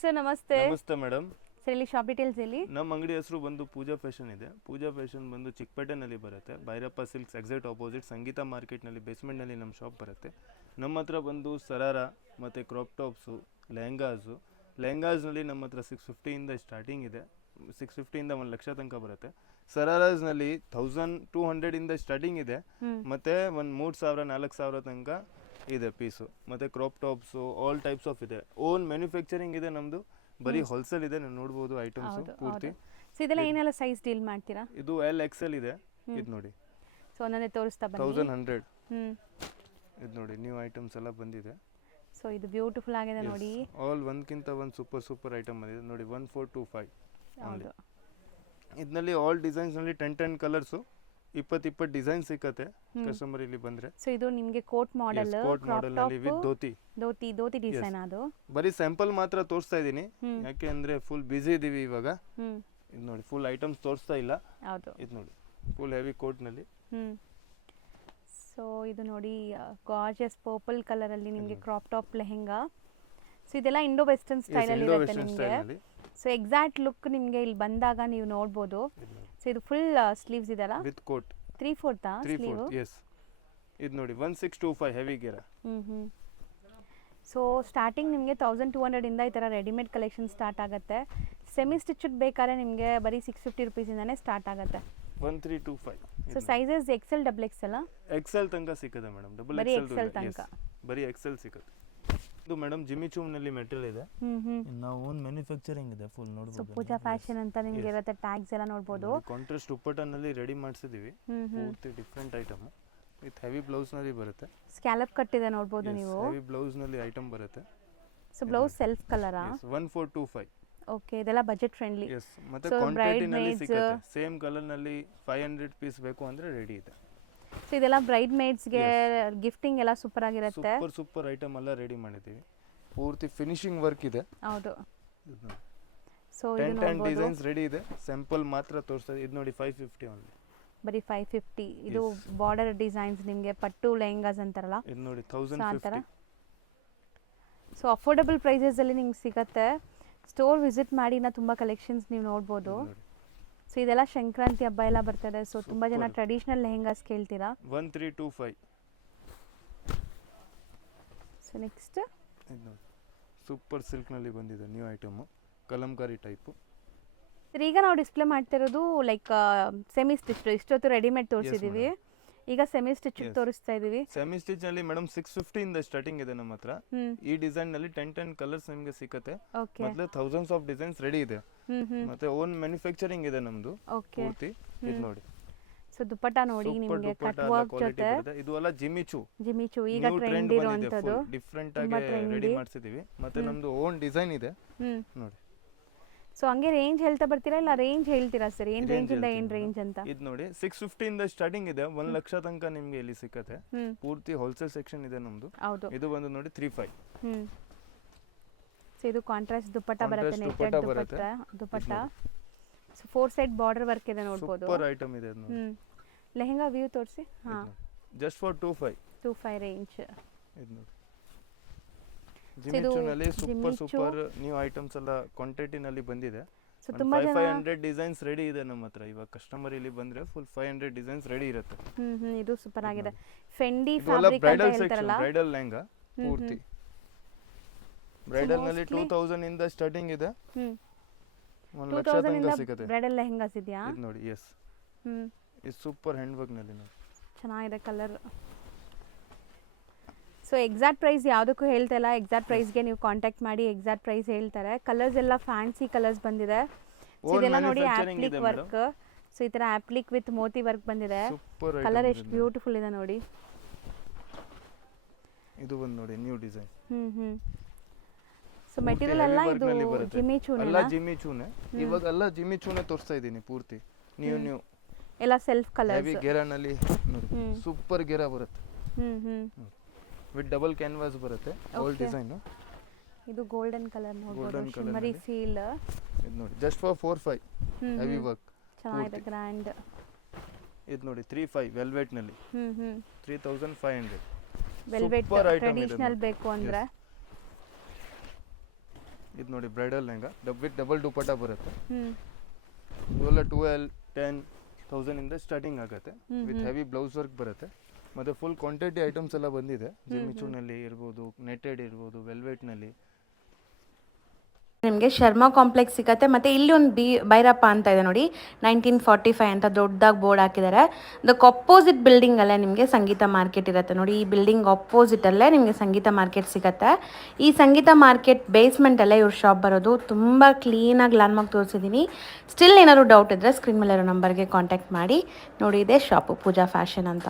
Sir ನಮಸ್ತೆ. ನಮಸ್ತೆ madam. Sir ಇಲ್ಲಿ ಶಾಪ್ ಡೀಟೇಲ್ಸ್ ಹೇಳಿ. ನಮ್ಮ ಅಂಗಡಿ ಹೆಸರು ಬಂದು ಪೂಜಾ ಫ್ಯಾಷನ್ ಇದೆ. ಪೂಜಾ ಫ್ಯಾಷನ್ ಬಂದು ಚಿಕ್ಕಪೇಟೆನಲ್ಲಿ ಬರುತ್ತೆ. ಭೈರಪ್ಪ ಸಿಲ್ಕ್ಸ್ ಎಕ್ಸಾಕ್ಟ್ ಆಪೋಸಿಟ್ ಸಂಗೀತ ಮಾರ್ಕೆಟ್ನಲ್ಲಿ ಬೇಸ್ಮೆಂಟ್ನಲ್ಲಿ ನಮ್ಮ ಶಾಪ್ ಬರುತ್ತೆ. ನಮ್ಮ ಹತ್ರ ಬಂದು ಸರಾರ ಮತ್ತು ಕ್ರಾಪ್ ಟಾಪ್ಸು, ಲೆಹಂಗಾಸ್ನಲ್ಲಿ ನಮ್ಮ ಹತ್ರ 650ಇಂದ ಸ್ಟಾರ್ಟಿಂಗ್ ಇದೆ. 650ಇಂದ 1 ಲಕ್ಷ ತನಕ ಬರುತ್ತೆ. ಸರಾರಾಸ್ನಲ್ಲಿ 1200ಇಂದ ಸ್ಟಾರ್ಟಿಂಗ್ ಇದೆ, ಮತ್ತು ಒಂದು 3000-4000 ತನಕ ಇದೆ ಪೀಸು. ಮತ್ತು crop tops all types of ಇದೆ. ಓನ್ ಮ್ಯಾನುಫ್ಯಾಕ್ಚರಿಂಗ್ ಇದೆ ನಮ್ಮದು. ಬರೀ ಹೋಲ್ಸೇಲ್ ಇದೆ. ನೀವು ನೋಡ್ಬೋದು ಐಟಮ್ಸು ಪೂರ್ತಿ. ಸೊ ಇದೆಲ್ಲ ಏನೆಲ್ಲ ಸೈಜ್ ಡೀಲ್ ಮಾಡ್ತೀರಾ? ಇದು LXL ಇದೆ. ಇದು ನೋಡಿ. ಸೊ ಒಂದೊಂದೇ ತೋರಿಸ್ತಾ ಬನ್ನಿ. 1100. ಇದು ನೋಡಿ ನ್ಯೂ ಐಟಮ್ಸ್ ಎಲ್ಲ ಬಂದಿದೆ. ಸೊ ಇದು ಬ್ಯೂಟಿಫುಲ್ ಆಗಿದೆ ನೋಡಿ. ಆಲ್ ಒಂದಕ್ಕಿಂತ ಒಂದು ಸೂಪರ್ ಐಟಮ್ ಬಂದಿದೆ ನೋಡಿ. 1425. ಹೌದು. ಇದರಲ್ಲಿ ಆಲ್ ಡಿಸೈನ್ಸ್ನಲ್ಲಿ 10 ಕಲರ್ಸು, 20 ಡಿಸೈನ್ ಸಿಕ್ಕತ್ತೆ ಕಸ್ಟಮರ್ ಇಲ್ಲಿ ಬಂದ್ರೆ. ಸೊ ಇದು ನಿಮಗೆ ಕೋಟ್ ಮಾಡೆಲ್, ನಲ್ಲಿ ವಿತ್ ಧೋತಿ ಡಿಸೈನ್. ಅದು ಬರೀ ಸ್ಯಾಂಪಲ್ ಮಾತ್ರ ತೋರಿಸ್ತಾ ಇದೀನಿ, ಯಾಕೆ ಅಂದ್ರೆ ಫುಲ್ ಬಿಸಿ ಇದೀವಿ ಇವಾಗ. ಇದು ನೋಡಿ ಫುಲ್ ಐಟಮ್ಸ್ ತೋರಿಸ್ತಾ ಇಲ್ಲ. ಹೌದು. ಇದು ನೋಡಿ ಫುಲ್ ಹೆವಿ ಕೋಟ್ ನಲ್ಲಿ. ಸೊ ಇದು ನೋಡಿ ಗಾರ್ಜಿಯಸ್ ಪರ್ಪಲ್ ಕಲರ್ ಅಲ್ಲಿ ನಿಮಗೆ ಕ್ರಾಪ್ ಟಾಪ್ ಲೆಹೆಂಗಾ. ಸೊ ಇದೆಲ್ಲ ಇಂಡೋ ವೆಸ್ಟರ್ನ್ ಸ್ಟೈಲ್ ಅಲ್ಲಿ ಇರುತ್ತೆ ನಿಮಗೆ. ಸೊ ಎಕ್ಸಾಕ್ಟ್ ಲುಕ್ ನಿಮಗೆ ಇಲ್ಲಿ ಬಂದಾಗ ನೀವು ನೋಡಬಹುದು. ಸೊ ಇದು ಫುಲ್ ಸ್ಲೀವ್ಸ್ ಇದೆಲ್ಲ ವಿತ್ ಕೋಟ್ 3/4 ಸ್ಲೀವ್. ಎಸ್. ಇದು ನೋಡಿ 1625 ಹೆವಿ ಗೇರಾ. ಸೊ ಸ್ಟಾರ್ಟಿಂಗ್ ನಿಮಗೆ 1200 ಇಂದ ಈ ಥರ ರೆಡಿಮೇಡ್ ಕಲೆಕ್ಷನ್ ಸ್ಟಾರ್ಟ್ ಆಗುತ್ತೆ. ಸೆಮಿ ಸ್ಟಿಚ್ಡ್ ಬೇಕಾದ್ರೆ ನಿಮಗೆ ಬರೀ 650 ರುಪೀಸಿಂದಾನೇ ಸ್ಟಾರ್ಟ್ ಆಗುತ್ತೆ. 1325. So sizes XL XXL XL ತನಕ ಸಿಕ್ಕದೆ ಮೇಡಮ್. ಬರೀ XL ತನಕ. ಬರೀ ಎಕ್ಸೆಲ್ ಸಿಕ್ಕತ್ತೆ. ಇದು ಮೇಡಮ್ ಜಿಮ್ಮಿ ಚೂಮ್ ನಲ್ಲಿ ಮೆಟೀರಿಯಲ್ ಇದೆ. ನಾವು ಓನ್ ಮ್ಯಾನುಫ್ಯಾಕ್ಚರಿಂಗ್ ಇದೆ ಫುಲ್ ನೋಡಬಹುದು. ಸೊ ಪೂಜಾ ಫ್ಯಾಷನ್ ಅಂತ ನಿಮಗೆ ಇರುತ್ತೆ. ಟ್ಯಾಗ್ಸ್ ಎಲ್ಲ ನೋಡಬಹುದು. ಕಾಂಟ್ರಾಸ್ಟ್ ದುಪ್ಪಟ್ಟನಲ್ಲಿ ರೆಡಿ ಮಾಡಿಸಿದೀವಿ. ಪೂರ್ತಿ different item with heavy blouse ನಲ್ಲಿ ಬರುತ್ತೆ. ಸ್ಕ್ಯಾಲಪ್ ಕಟ್ ಇದೆ ನೋಡಬಹುದು ನೀವು. ಹೆವಿ ಬ್ಲೌಸ್ ನಲ್ಲಿ ಐಟಮ್ ಬರುತ್ತೆ. ಸೊ ಬ್ಲೌಸ್ ಸೆಲ್ಫ್ ಕಲರಾ? 1425. ಓಕೆ, ಇದೆಲ್ಲ ಬಜೆಟ್ ಫ್ರೆಂಡ್ಲಿ. ಎಸ್. ಮತ್ತೆ ಕ್ವಾಂಟಿಟಿ ನಲ್ಲಿ ಸಿಗುತ್ತೆ. ಸೇಮ್ ಕಲರ್ ನಲ್ಲಿ 500 ಪೀಸ್ ಬೇಕು ಅಂದ್ರೆ ರೆಡಿ ಇದೆ. ಸೊ ಇದೆಲ್ಲ ಬ್ರೈಡ್ ಮೇಡ್ಸ್ ಗೆ ಗಿಫ್ಟಿಂಗ್ ಎಲ್ಲ ಸೂಪರ್ ಆಗಿರುತ್ತೆ. ಸೂಪರ್ ಐಟಮ್ ಎಲ್ಲ ರೆಡಿ ಮಾಡಿದೀವಿ. ಪೂರ್ತಿ ಫಿನಿಶಿಂಗ್ ವರ್ಕ್ ಇದೆ. ಹೌದು. ಸೊ 10 ಡಿಸೈನ್ಸ್ ರೆಡಿ ಇದೆ. ಸ್ಯಾಂಪಲ್ ಮಾತ್ರ ತೋರಿಸ್ತಾ ಇದು ನೋಡಿ 550 ಓನ್ಲಿ. ಬರೀ 550. ಇದು ಬಾರ್ಡರ್ ಡಿಸೈನ್ಸ್ ನಿಮಗೆ ಪಟ್ಟು ಲೆಹಂಗಾಸ್ ಅಂತಾರಲ್ಲ, ಇದು ನೋಡಿ 1050. ಸೊ ಅಫೋರ್ಡಬಲ್ ಪ್ರೈಸಸ್ ಅಲ್ಲಿ ನಿಮಗೆ ಸಿಗುತ್ತೆ. ಸ್ಟೋರ್ ವಿಸಿಟ್ ಮಾಡಿ ನಾ ತುಂಬಾ ಕಲೆಕ್ಷನ್ಸ್ ನೀವು ನೋಡಬಹುದು. ಸೊ ಇದೆಲ್ಲ ಸಂಕ್ರಾಂತಿ ಹಬ್ಬ ಎಲ್ಲ ಬರ್ತದೆ. ಸೊ ತುಂಬಾ ಜನ ಟ್ರೆಡಿಷನಲ್ ಲೆಹಂಗಾಸ್ ಕೇಳ್ತೀರಾ. 1325. ಸೊ ನೆಕ್ಸ್ಟ್ ಇದು ನೋಡಿ ಸೂಪರ್ ಸಿಲ್ಕ್ ನಲ್ಲಿ ಬಂದಿದೆ ನ್ಯೂ ಐಟಮ್, ಕಲಂಕಾರಿ ಟೈಪ್. ಈಗ ನಾವು ಡಿಸ್ಪ್ಲೇ ಮಾಡ್ತಿರೋದು ಲೈಕ್ ಸೆಮಿ ಸ್ಟಿಚ್. ಇಷ್ಟೊತ್ತು ರೆಡಿಮೇಡ್ ತೋರಿಸಿದೀವಿ, ಈಗ ಸೆಮಿ ಸ್ಟಿಚ್ ತೋರಿಸ್ತಾ ಇದೀವಿ. ಸೆಮಿ ಸ್ಟಿಚ್ ನಲ್ಲಿ ಮೇಡಮ್ 650 ಇಂದ ಸ್ಟಾರ್ಟಿಂಗ್ ಇದೆ ನಮ್ಮ ಹತ್ರ. ಈ ಡಿಸೈನ್ ನಲ್ಲಿ 10 ಕಲರ್ಸ್ ನಿಮಗೆ ಸಿಕ್ಕತ್ತೆ. ಮತ್ತೆ ಥೌಸಂಡ್ಸ್ ಆಫ್ ಡಿಸೈನ್ಸ್ ರೆಡಿ ಇದೆ. ಮತ್ತೆ ಓನ್ ಮ್ಯಾನುಫ್ಯಾಕ್ಚರಿಂಗ್ ಇದೆ ನಮ್ದು ಪೂರ್ತಿ. ಇದು ನೋಡಿ. ಸೊ ದುಪಟ್ಟ ನೋಡಿ ನಿಮಗೆ ಕಟ್ ವರ್ಕ್ ಜೊತೆ. ಇದು ಎಲ್ಲ ಜಿಮ್ಮಿ ಚೂ ಈಗ ಟ್ರೆಂಡ್ ಇರುವಂತದ್ದು ಡಿಫರೆಂಟ್ ಆಗಿ ರೆಡಿ ಮಾಡಿಸಿದೀವಿ. ಮತ್ತೆ ನಮ್ದು ಓನ್ ಡಿಸೈನ್ ಇದೆ ನೋಡಿ. ಸೊ ಹಂಗೆ ರೇಂಜ್ ಹೇಳ್ತಾ ಬರ್ತೀರಾ ಇಲ್ಲ ರೇಂಜ್ ಹೇಳ್ತೀರಾ ಸರ್? ಏನ್ ರೇಂಜ್ ಇಂದ ಏನ್ ರೇಂಜ್ ಅಂತ? ಇದು ನೋಡಿ 650 ಇಂದ ಸ್ಟಾರ್ಟಿಂಗ್ ಇದೆ. 1 ಲಕ್ಷ ತನಕ ನಿಮ್ಗೆ ಇಲ್ಲಿ ಸಿಕ್ಕತ್ತೆ. ಪೂರ್ತಿ ಹೋಲ್ಸೇಲ್ ಸೆಕ್ಷನ್ ಇದೆ ನಮ್ದು. ಇದು ಬಂದು ನೋಡಿ 35. ಸೊ ಇದು ಕಾಂಟ್ರಾಸ್ಟ್ ದುಪಟ್ಟ ಬರುತ್ತೆ. Netted dupatta. So 4 side border work ಇದೆ ನೋಡಬಹುದು. ಸೂಪರ್ ಐಟಮ್ ಇದೆ ನೋಡಿ. ಲೆಹಂಗಾ ವ್ಯೂ ತೋರಿಸಿ. ಹಾ, ಜಸ್ಟ್ ಫಾರ್ 25 ರೇಂಜ್. ಇದು ನೋಡಿ ಜಿಮ್ಮಿ ಚೂನಲ್ಲಿ ಸೂಪರ್ ನ್ಯೂ ಐಟಮ್ಸ್ ಎಲ್ಲ ಕ್ವಾಂಟಿಟಿ ನಲ್ಲಿ ಬಂದಿದೆ. 500 ಡಿಸೈನ್ಸ್ ರೆಡಿ ಇದೆ ನಮ್ಮ ಹತ್ರ. ಇವಾಗ ಕಸ್ಟಮರ್ ಇಲ್ಲಿ ಬಂದ್ರೆ ಫುಲ್ 500 ಡಿಸೈನ್ಸ್ ರೆಡಿ ಇರುತ್ತೆ. ಇದು ಸೂಪರ್ ಆಗಿದೆ. ಫೆಂಡಿ ಫ್ಯಾಬ್ರಿಕ್ ಅಂತ ಹೇಳ್ತಾರಲ್ಲ, ಬ್ರೈಡಲ್ ಲೆಹಂಗಾ ಪೂರ್ತಿ. ಬ್ರೈಡಲ್ ನಲ್ಲಿ 2000 ಇಂದ ಸ್ಟಾರ್ಟಿಂಗ್ ಇದೆ. 1 ಲಕ್ಷ ತನಕ ಸಿಗುತ್ತೆ. ಬ್ರೈಡಲ್ ಲೆಹಂಗಾಸ್ ಇದೆಯಾ? ಇದು ನೋಡಿ. ಎಸ್. ಇದು ಸೂಪರ್ ಹ್ಯಾಂಡ್ ವರ್ಕ್ ನಲ್ಲಿ ನೋಡಿ. ಚೆನ್ನಾಗಿದೆ ಕಲರ್. ಸೊ ಎಕ್ಸಾಕ್ಟ್ ಪ್ರೈಸ್ ಯಾವುದಕ್ಕೂ ಹೇಳ್ತಾ ಇಲ್ಲ. ಎಕ್ಸಾಕ್ಟ್ ಪ್ರೈಸ್ಗೆ ನೀವು ಕಾಂಟ್ಯಾಕ್ಟ್ ಮಾಡಿ, ಎಕ್ಸಾಕ್ಟ್ ಪ್ರೈಸ್ ಹೇಳ್ತಾರೆ. ಕಲರ್ಸ್ ಎಲ್ಲ ಫ್ಯಾನ್ಸಿ ಕಲರ್ಸ್ ಬಂದಿದೆ. ಇದೆಲ್ಲ ನೋಡಿ ಆಪ್ಲಿಕ್ ವರ್ಕ್. ಸೊ ಈ ತರ ಆಪ್ಲಿಕ್ ವಿತ್ ಮೋತಿ ವರ್ಕ್ ಬಂದಿದೆ. ಕಲರ್ ಎಷ್ಟು ಬ್ಯೂಟಿಫುಲ್ ಇದೆ ನೋಡಿ. ಇದು ಒಂದು ನೋಡಿ ನ್ಯೂ ಡಿಸೈನ್. ಸೊ ಮೆಟೀರಿಯಲ್ ಎಲ್ಲ ಇದು ಜಿಮ್ಮಿ ಚೂನೆ. ಎಲ್ಲ ಜಿಮ್ಮಿ ಚೂನೆ. ಇವಾಗ ಎಲ್ಲ ಜಿಮ್ಮಿ ಚೂನೆ ತೋರಿಸ್ತಾ ಇದೀನಿ ಪೂರ್ತಿ. ನ್ಯೂ ಎಲ್ಲ ಸೆಲ್ಫ್ ಕಲರ್ಸ್. ಹೆವಿ ಗೆರಾ ನಲ್ಲಿ ನೋಡಿ ಸೂಪರ್ ಗೆರಾ ಬರುತ್ತೆ. ವಿತ್ ಡಬಲ್ ಕ್ಯಾನ್ವಾಸ್ ಬರುತ್ತೆ. Old design. ಇದು ಗೋಲ್ಡನ್ ಕಲರ್ ನೋಡಬಹುದು. ಶಿಮ್ಮರಿ ಫೀಲ್. ಇದು ನೋಡಿ ಜಸ್ಟ್ ಫಾರ್ 45 ಹೆವಿ ವರ್ಕ್. ಚೆನ್ನಾಗಿದೆ, ಗ್ರ್ಯಾಂಡ್. ಇದು ನೋಡಿ 35 ವೆಲ್ವೆಟ್ ನಲ್ಲಿ 3500. ವೆಲ್ವೆಟ್ ಟ್ರೆಡಿಷನಲ್ ಬೇಕು ಅಂದ್ರೆ ಇದು ನೋಡಿ bridal lehenga with double dupatta ಬರುತ್ತೆ. ಹ್ಞೂ ಇವೆಲ್ಲ 12-10,000 ಇಂದ ಸ್ಟಾರ್ಟಿಂಗ್ ಆಗುತ್ತೆ. ವಿತ್ ಹೆವಿ ಬ್ಲೌಸ್ ವರ್ಕ್ ಬರುತ್ತೆ. ಮತ್ತು ಫುಲ್ ಕ್ವಾಂಟಿಟಿ ಐಟಮ್ಸ್ ಎಲ್ಲ ಬಂದಿದೆ. ಜಿಮಿಚೂನಲ್ಲಿ ಇರ್ಬೋದು, ನೆಟೆಡ್ ಇರ್ಬೋದು, ವೆಲ್ವೆಟ್ನಲ್ಲಿ. ನಿಮಗೆ ಶರ್ಮಾ ಕಾಂಪ್ಲೆಕ್ಸ್ ಸಿಗುತ್ತೆ. ಮತ್ತು ಇಲ್ಲಿ ಒಂದು ಭೈರಪ್ಪ ಅಂತ ಇದೆ ನೋಡಿ, 1945 ಅಂತ ದೊಡ್ಡದಾಗಿ ಬೋರ್ಡ್ ಹಾಕಿದ್ದಾರೆ. ಅದಕ್ಕೆ ಅಪೋಸಿಟ್ ಬಿಲ್ಡಿಂಗಲ್ಲೇ ನಿಮಗೆ ಸಂಗೀತ ಮಾರ್ಕೆಟ್ ಇರುತ್ತೆ ನೋಡಿ. ಈ ಬಿಲ್ಡಿಂಗ್ ಅಪೋಸಿಟಲ್ಲೇ ನಿಮಗೆ ಸಂಗೀತ ಮಾರ್ಕೆಟ್ ಸಿಗುತ್ತೆ. ಈ ಸಂಗೀತ ಮಾರ್ಕೆಟ್ ಬೇಸ್ಮೆಂಟಲ್ಲೇ ಇವ್ರ ಶಾಪ್ ಬರೋದು. ತುಂಬ ಕ್ಲೀನಾಗಿ ಲ್ಯಾಂಡ್ಮಾರ್ಕ್ ತೋರಿಸಿದ್ದೀನಿ. ಸ್ಟಿಲ್ ಏನಾದರೂ ಡೌಟ್ ಇದ್ದರೆ ಸ್ಕ್ರೀನ್ ಮೇಲೆ ಇರೋ ನಂಬರ್ಗೆ ಕಾಂಟ್ಯಾಕ್ಟ್ ಮಾಡಿ. ನೋಡಿ, ಇದೆ ಶಾಪು ಪೂಜಾ ಫ್ಯಾಷನ್ ಅಂತ.